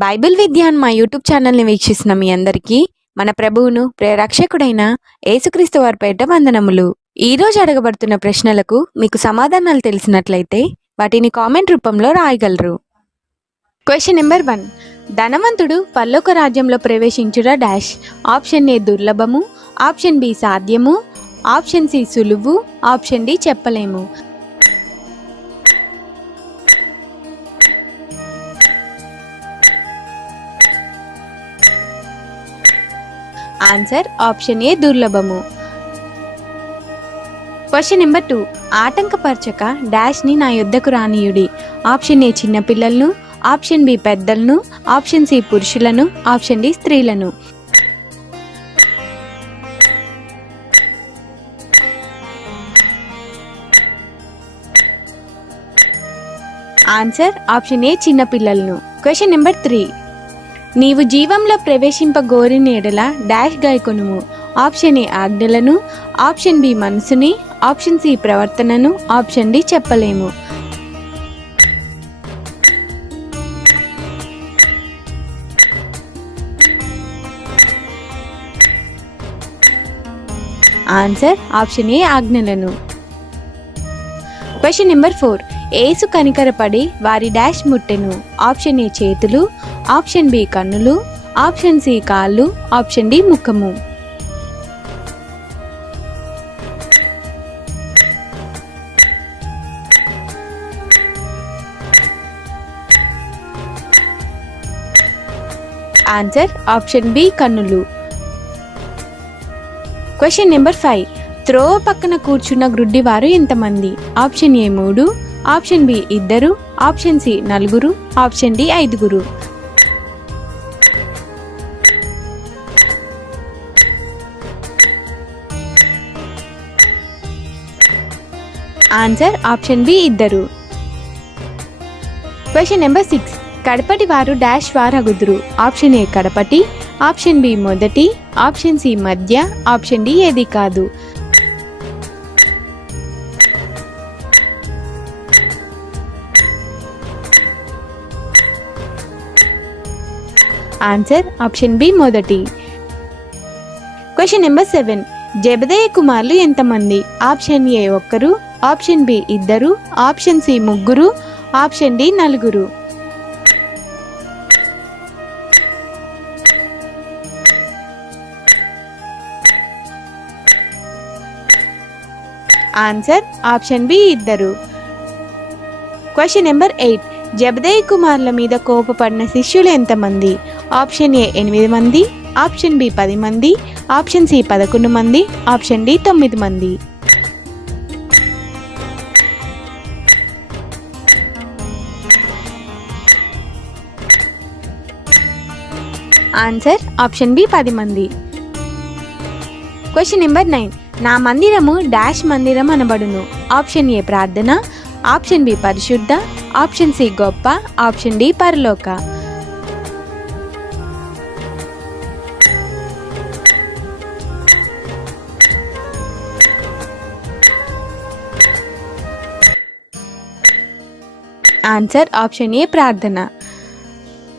Bible విద్యాన్ మా YouTube ఛానల్ని వీక్షిస్తున్న మీ అందరికీ మన ప్రభువును ప్రేరక్షకుడైన యేసుక్రీస్తు వారి పేట వందనములు. ఈరోజు అడగబడుతున్న ప్రశ్నలకు మీకు సమాధానాలు తెలిసినట్లయితే వాటిని కామెంట్ రూపంలో రాయగలరు. Question number one. ధనవంతుడు పల్లోక రాజ్యంలో ప్రవేశించుట డాష్. ఆప్షన్ ఏ దుర్లభము ఆప్షన్ బి సాధ్యము ఆప్షన్ సి సులువు ఆప్షన్ డి చెప్పలేము. Answer option A దుర్లభము. Question number two. ఆటంకపరచక డాష్ని నా యొద్దకు రానియుడి. ఆప్షన్ ఏ చిన్నపిల్లలను ఆప్షన్ బి పెద్దలను ఆప్షన్ సి పురుషులను ఆప్షన్ డి స్త్రీలను. ఆన్సర్ ఆప్షన్ ఏ చిన్నపిల్లలను క్వశ్చన్ నెంబర్ త్రీ. నీవు జీవంలో ప్రవేశింప గోరిన ఎడల డాష్ గాయకొనుము ఆప్షన్ ఏ ఆజ్ఞలను ఆప్షన్ బి మనసుని ఆప్షన్ సి ప్రవర్తనను ఆప్షన్ డి చెప్పలేము. ఆన్సర్ ఆప్షన్ ఏ ఆజ్ఞలను. Question number four. ఏసు కనికరపడి వారి డాష్ ముట్టెను. ఆప్షన్ ఏ చేతులు ఆప్షన్ బి కన్నులు ఆప్షన్ సి కాళ్ళు ఆప్షన్ డి ముఖము. ఆన్సర్ ఆప్షన్ బి కన్నులు. క్వశ్చన్ నెంబర్ ఫైవ్ త్రో పక్కన కూర్చున్న గ్రుడ్డివారు ఎంతమంది ఆప్షన్ ఏ మూడు ఆప్షన్ బి ఇద్దరు ఆప్షన్ సి నలుగురు ఆప్షన్ డి ఐదుగురు. ఆన్సర్ ఆప్షన్ బి ఇద్దరు. క్వశ్చన్ నెంబర్ సిక్స్ కడపటి వారు డాష్ వారగుదురు. ఆప్షన్ ఏ కడపటి ఆప్షన్ బి మొదటి ఆప్షన్ సి మధ్య ఆప్షన్ డి ఏది కాదు. ఆన్సర్ ఆప్షన్ బి మొదటి. Question number seven. జబదయ్య కుమారులు ఎంతమంది? ఆప్షన్ ఏ ఒక్కరు ఆప్షన్ బి ఇద్దరు ఆప్షన్ సి ముగ్గురు ఆప్షన్ డి నలుగురు. ఆన్సర్ ఆప్షన్ బి ఇద్దరు. Question number eight. జబదయ్య కుమార్ల మీద కోపపడిన శిష్యులు ఎంతమంది? ఆప్షన్ ఏ ఎనిమిది మంది ఆప్షన్ బి పది మంది ఆప్షన్ సి పదకొండు మంది ఆప్షన్ డి తొమ్మిది మంది. ఆన్సర్ ఆప్షన్ బి పది మంది. క్వశ్చన్ నెంబర్ నైన్ నా మందిరము డాష్ మందిరం అనబడును. ఆప్షన్ ఏ ప్రార్థన ఆప్షన్ బి పరిశుద్ధ ఆప్షన్ సి గొప్ప ఆప్షన్ డి పరలోక. ఆన్సర్ ఆప్షన్ ఏ ప్రార్థన.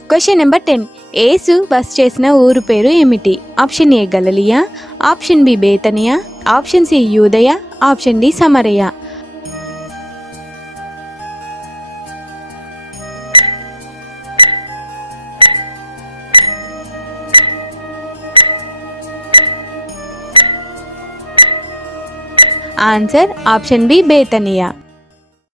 క్వశ్చన్ నెంబర్ టెన్ ఏసు బస్ చేసిన ఊరు పేరు ఏమిటి? ఆప్షన్ ఏ గలలియా. ఆప్షన్ బి బేతనియా. ఆప్షన్ సి యూదయ. ఆప్షన్ డి సమరయ. Answer option B Bethany.